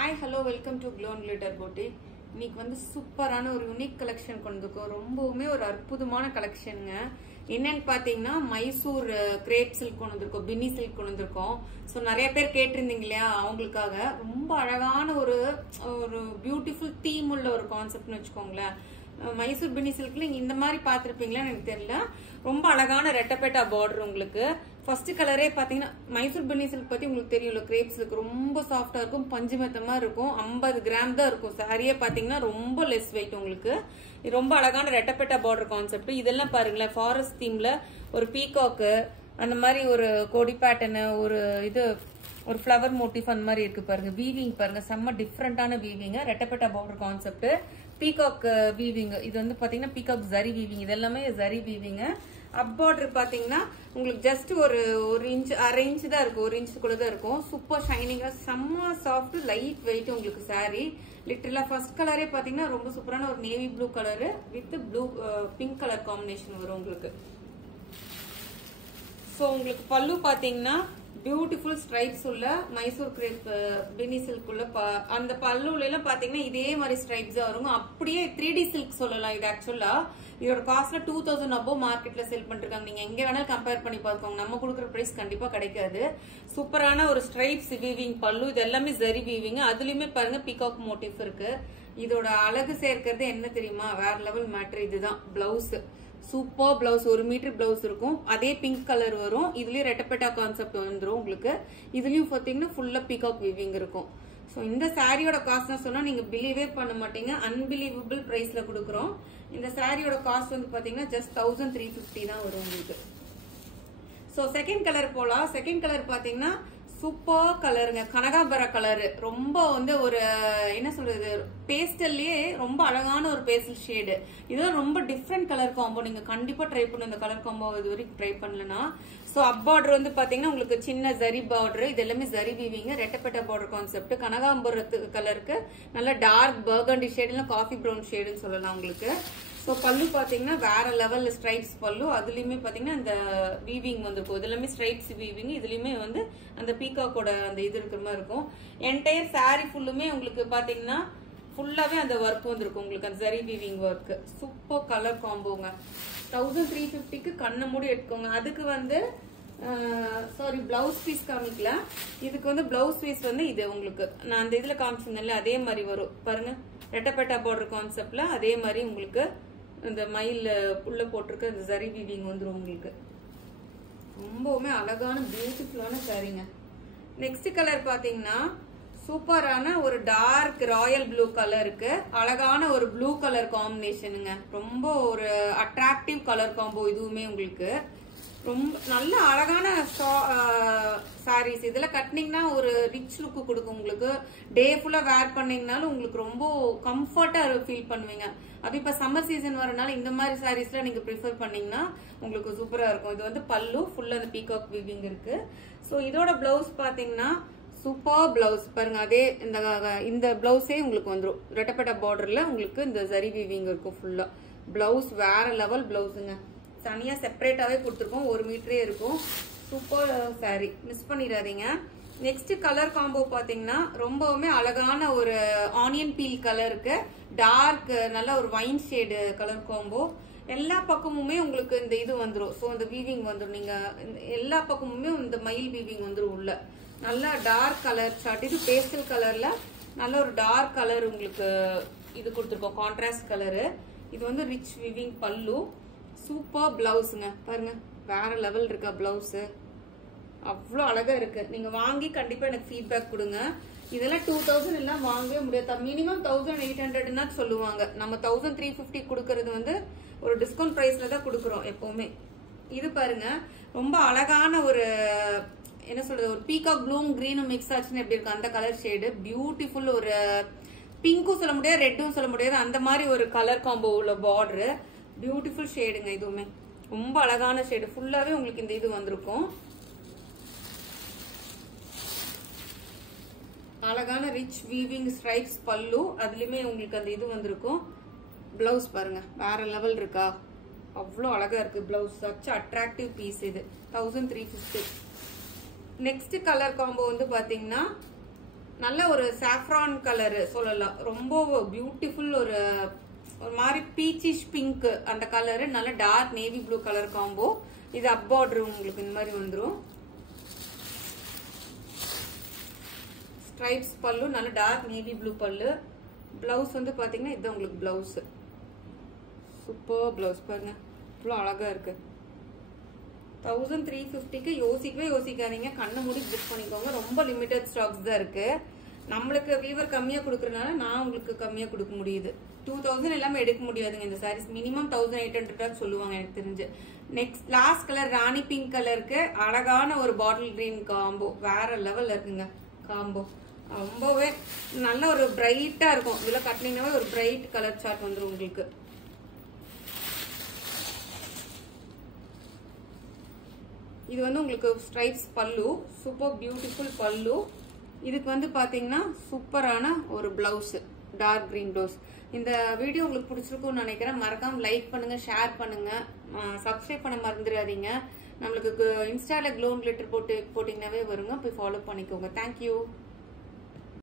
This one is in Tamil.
Hi, hello, welcome to Glow and Glitter Boutique. இன்னைக்கு வந்து சூப்பரான ஒரு யூனிக் கலெக்ஷன் கொண்டு வந்திருக்கோம். ரொம்பவுமே ஒரு அற்புதமான கலெக்ஷனுங்க. என்னன்னு பாத்தீங்கன்னா மைசூர் கிரேப் சில்க் கொண்டு வந்திருக்கோம், பின்னி சில்க் கொண்டு வந்திருக்கோம். ஸோ நிறைய பேர் கேட்டிருந்தீங்க இல்லையா, அவங்களுக்காக ரொம்ப அழகான ஒரு பியூட்டிஃபுல் தீம் உள்ள ஒரு கான்செப்ட்னு வச்சுக்கோங்களேன். மைசூர் பின்னி சில்க்ல இந்த மாதிரி பாத்திருப்பீங்களான்னு எனக்கு தெரியல. ரொம்ப அழகான ரெட்டப்பேட்டா பார்டர் உங்களுக்கு. ஃபர்ஸ்ட் கலரே பாத்தீங்கன்னா மைசூர் பின்னி சில்க் பத்தி உங்களுக்கு தெரியும்ல, கிரேப் சில்க் ரொம்ப சாஃப்டா இருக்கும், பஞ்சு மெத்தமா இருக்கும். 50 கிராம் தான் இருக்கும். சாரியே பாத்தீங்கன்னா ரொம்ப லெஸ் வெயிட் உங்களுக்கு. இது ரொம்ப அழகான ரெட்டப்பேட்டா பார்டர் கான்செப்ட். இதெல்லாம் பாருங்களேன், ஃபாரஸ்ட் தீம்ல ஒரு பீகாக்கு அந்த மாதிரி ஒரு கொடி பேட்டர்னு ஒரு ஃபிளவர் மோட்டிஃப் அந்த மாதிரி இருக்கு பாருங்க. வீவிங் பாருங்க, செம்ம டிஃப்ரெண்டான வீவிங். ரெட்டப்பேட்டா பார்டர் கான்செப்ட், பீகாக் வீவிங். இது வந்து பாத்தீங்கன்னா பீகாக் ஜரி வீவிங். இது எல்லாமே ஜரி வீவிங். அப் பார்டர் பாத்தீங்கன்னா உங்களுக்கு ஜஸ்ட் ஒரு இன்ச், அரை இன்ச் தான் இருக்கும், 1 இன்ச்சுக்குள்ள தான் இருக்கும். சூப்பர் ஷைனிங்கா, செம்ம சாஃப்ட், லைட் வெயிட் உங்களுக்கு சாரி. லிட்டரலா ஃபர்ஸ்ட் கலரே பாத்தீங்கன்னா ரொம்ப சூப்பரான ஒரு navy blue colour with blue pink colour combination வரும் உங்களுக்கு. ஸோ உங்களுக்கு பல்லு பாத்தீங்கன்னா பியூட்டிஃபுல் ஸ்ட்ரைப்ஸ் உள்ள மைசூர் கிரேப் பின்னி சில்க் உள்ள அந்த பல்லுல எல்லாம் பாத்தீங்கன்னா இதே மாதிரி ஸ்ட்ரைப்ஸ் வரும். அப்படியே 3D சில்க் சொல்லலாம். இது ஆக்சுவலா இதோட காஸ்ட்ல 2000 அபோவ் மார்க்கெட்ல செல் பண்ணிருக்காங்க. நீங்க எங்க வேணாலும் கம்பேர் பண்ணி பார்த்துக்கோங்க, நம்ம கொடுக்குற பிரைஸ் கண்டிப்பா கிடைக்காது. சூப்பரான ஒரு ஸ்ட்ரைப்ஸ் வீவிங் பல்லு. இது எல்லாமே ஜரி வீவிங். அதுலயுமே பாருங்க பீகாக் மோட்டிவ் இருக்கு. இதோட அழகு சேர்க்கிறது என்ன தெரியுமா, வேற லெவல் மேட்டர். இதுதான் blouse. Super blouse, 1 metre blouse இருக்கும். அதே பிங்க் கலர் வரும். இதுலயும் ரெட்டப்பேட்டா கான்செப்ட் வந்துடும் உங்களுக்கு. இதுலயும் பாத்தீங்கன்னா ஃபுல்லா பீகாக் வீவிங் இருக்கும். ஸோ இந்த சாரியோட காஸ்ட் சொன்னா நீங்க பிலீவே பண்ண மாட்டீங்க, அன்பிலீவபிள் பிரைஸ்ல கொடுக்குறோம். இந்த சாரியோட காஸ்ட் வந்து பாத்தீங்கன்னா ஜஸ்ட் 1350 தான் வரும் உங்களுக்கு. ஸோ செகண்ட் கலர் போலாம். செகண்ட் கலர் பாத்தீங்கன்னா சூப்பர் கலருங்க, கனகாபர கலரு. ரொம்ப வந்து ஒரு என்ன சொல்றது, பேஸ்டல்லயே ரொம்ப அழகான ஒரு பேஸ்டல் ஷேடு. இதெல்லாம் ரொம்ப டிஃப்ரெண்ட் கலர் காம்போ. நீங்க கண்டிப்பா ட்ரை பண்ண இந்த கலர் காம்போ இது வரைக்கும் ட்ரை பண்ணலனா. ஸோ அப் பார்டர் வந்து பாத்தீங்கன்னா உங்களுக்கு சின்ன ஜரி பார்டர். இது எல்லாமே ஜரி வீவிங்க, ரெட்டப்பேட்டா பார்டர் கான்செப்ட். கனகாம்பரத்து கலருக்கு நல்ல டார்க் பர்கண்டி ஷேடு, இல்ல காஃபி ப்ரௌன் ஷேடுன்னு சொல்லலாம் உங்களுக்கு. ஸோ பல்லு பாத்தீங்கன்னா வேற லெவல் ஸ்ட்ரைப்ஸ் பல்லு. அதுலயுமே பாத்தீங்கன்னா இந்த வீவிங் வந்துருக்கும். இது எல்லாமே ஸ்ட்ரைப்ஸ் வீவிங். இதுலயுமே வந்து அந்த பீகாக்கோட அந்த இது இருக்கிற மாதிரி இருக்கும். என்டையர் சாரி ஃபுல்லுமே உங்களுக்கு பாத்தீங்கன்னா ஃபுல்லாவே அந்த ஒர்க் வந்திருக்கும் உங்களுக்கு, அந்த zari weaving work. Super colour காம்போங்க. 1350க்கு கண்ணை மூடி எடுத்துக்கோங்க. அதுக்கு வந்து சாரி பிளவுஸ் பீஸ் காமிக்கல. இதுக்கு வந்து பிளவுஸ் பீஸ் வந்து இது உங்களுக்கு நான் அந்த இதுல காமிச்சிருந்தேன்ல அதே மாதிரி வரும் பாருங்க. ரெட்டப்பேட்டா பார்டர் கான்செப்ட்ல அதே மாதிரி உங்களுக்கு இந்த மயில் உள்ள போட்டிருக்க இந்த ஜரி வீவிங் வந்துடும் உங்களுக்கு. ரொம்பவுமே அழகான பியூட்டிஃபுல்லான சாரீங்க. நெக்ஸ்ட் கலர் பாத்தீங்கன்னா சூப்பரான ஒரு டார்க் ராயல் ப்ளூ கலருக்கு அழகான ஒரு ப்ளூ கலர் காம்பினேஷனுங்க. ரொம்ப ஒரு அட்ராக்டிவ் கலர் காம்போ. இதுவுமே உங்களுக்கு ரொம்ப நல்ல அழகான சாரீஸ். இதுல கட்டினீங்கன்னா ஒரு ரிச் லுக் கொடுக்கும் உங்களுக்கு. டே ஃபுல்லா வேர் பண்ணீங்கனாலும் உங்களுக்கு ரொம்ப கம்ஃபர்ட்டா ஃபீல் பண்ணுவீங்க. அது இப்ப சம்மர் சீசன் வரனால இந்த மாதிரி சாரீஸ்ல நீங்க ப்ரிஃபர் பண்ணீங்கன்னா உங்களுக்கு சூப்பரா இருக்கும். இது வந்து பல்லு ஃபுல்லா அந்த பீகாக் வீவிங் இருக்கு. சோ இதோட பிளவுஸ் பாத்தீங்கன்னா சூப்பர் பிளவுஸ் பாருங்க. அதே இந்த பிளவுஸே உங்களுக்கு வந்துடும். ரெட்டப்பேட்டா பார்டர்ல உங்களுக்கு இந்த ஜரி வீவிங் இருக்கும் ஃபுல்லா. பிளவுஸ் வேற லெவல் பிளவுஸுங்க. தனியா செப்பரேட்டாவே கொடுத்துருக்கோம், 1 மீட்டரே இருக்கும். சூப்பர் சாரி, மிஸ் பண்ணிடாதீங்க. நெக்ஸ்ட் கலர் காம்போ பாத்தீங்கன்னா ரொம்பவுமே அழகான ஒரு ஆனியன் பீல் கலருக்கு டார்க் நல்ல ஒரு வைன் ஷேடு கலர் காம்போ. எல்லா பக்கமுமே உங்களுக்கு இந்த இது வந்துடும். ஸோ இந்த வீவிங் வந்துடும். நீங்க எல்லா பக்கமுமே இந்த மயில் வீவிங் வந்துடும் உள்ள. நல்லா டார்க் கலர் சார்ட். இது பேஸ்டல் கலர்ல நல்ல ஒரு டார்க் கலர் உங்களுக்கு இது கொடுத்துருக்கோம், கான்ட்ராஸ்ட் கலரு. இது வந்து ரிச் வீவிங் பல்லு. சூப்பர் பிளவுஸுங்க பாருங்க, வேற லெவல் இருக்கா பிளவுஸ். அவ்வளோ அழகா இருக்கு. நீங்க வாங்கி கண்டிப்பா எனக்கு ஃபீட்பேக் கொடுங்க. இதெல்லாம் 2000 எல்லாம் வாங்கவே முடியாது. மினிமம் 1800 சொல்லுவாங்க. நம்ம 1350 கொடுக்கறது வந்து ஒரு டிஸ்கவுண்ட் பிரைஸ்ல தான் கொடுக்குறோம் எப்பவுமே. இது பாருங்க ரொம்ப அழகான ஒரு என்ன சொல்றது, ஒரு பீகாக் ப்ளூவும் கிரீனும் மிக்ஸ் ஆச்சுன்னு எப்படி இருக்கு அந்த கலர் ஷேடு. பியூட்டிஃபுல் ஒரு பிங்க்கும் சொல்ல முடியாது, ரெட்டும் சொல்ல முடியாது, அந்த மாதிரி ஒரு கலர் காம்போ உள்ள பார்டரு. பியூட்டிஃபுல் ஷேடுங்க. இதுவுமே ரொம்ப அழகான ஷேடு. ஃபுல்லாவே உங்களுக்கு இந்த இது வந்திருக்கும். அழகான ரிச் வீவிங் ஸ்ட்ரைப்ஸ் பல்லு. அதுலயுமே உங்களுக்கு அந்த இது வந்திருக்கும். பிளவுஸ் பாருங்க வேற லெவல் இருக்கா, அவ்வளோ அழகா இருக்கு பிளவுஸ். Such attractive piece. இது 1350. நெக்ஸ்ட் கலர் காம்போ வந்து பாத்தீங்கன்னா நல்ல ஒரு சாஃப்ரான் கலர் சொல்லலாம். ரொம்ப பியூட்டிஃபுல் ஒரு மாதிரி பீச்சிஷ் பிங்க் அந்த கலரு. நல்ல dark navy blue colour combo. இது அப் பார்டர் உங்களுக்கு இந்த மாதிரி வந்துடும். ஸ்ட்ரைப்ஸ் பல்லு, நல்ல டார்க் நேவி ப்ளூ பல்லு. பிளவுஸ் வந்து பாத்தீங்கன்னா இது உங்களுக்கு பிளவுஸ். சூப்பர் பிளவுஸ் பாருங்க, இவ்வளோ அழகா இருக்கு. 1350க்கு யோசிக்கவே யோசிக்காதீங்க, கண்ணை மூடி புக் பண்ணிக்கோங்க. ரொம்ப லிமிடெட் ஸ்டாக்ஸ் தான் இருக்கு. நம்மளுக்கு வீவர் கம்மியா கொடுக்கறதுனால நான் உங்களுக்கு கம்மியா கொடுக்க முடியுது. 2000 எல்லாமே எடுக்க முடியாதுங்க இந்த சாரீஸ். மினிமம் 1800 சொல்லுவாங்க எனக்கு தெரிஞ்சு. நெக்ஸ்ட் லாஸ்ட் கலர் ராணி பிங்க் கலருக்கு அழகான ஒரு பாட்டில் கிரீன் காம்போ. வேற லெவல்ல இருக்குங்க காம்போ. ரொம்பவே நல்ல ஒரு பிரைட்டா இருக்கும். இதுல கட்டினீங்கன்னாவே ஒரு பிரைட் கலர் சார்ட் வந்துடும் உங்களுக்கு. இது வந்து உங்களுக்கு ஸ்ட்ரைப்ஸ் பல்லு, சூப்பர் பியூட்டிஃபுல் பல்லு. இதுக்கு வந்து பாத்தீங்கன்னா சூப்பரான ஒரு பிளவுஸ், டார்க் கிரீன் பிளவுஸ். இந்த வீடியோ உங்களுக்கு பிடிச்சிருக்கும்னு நினைக்கிறேன். மறக்காம லைக் பண்ணுங்க, ஷேர் பண்ணுங்க, சப்ஸ்கிரைப் பண்ண மறந்துடாதீங்க. நம்மளுக்கு இன்ஸ்டால க்ளோ கிளிட்டர் போட்டிங்கனாவே வருங்க, போய் ஃபாலோ பண்ணிக்கோங்க. தேங்க்யூ.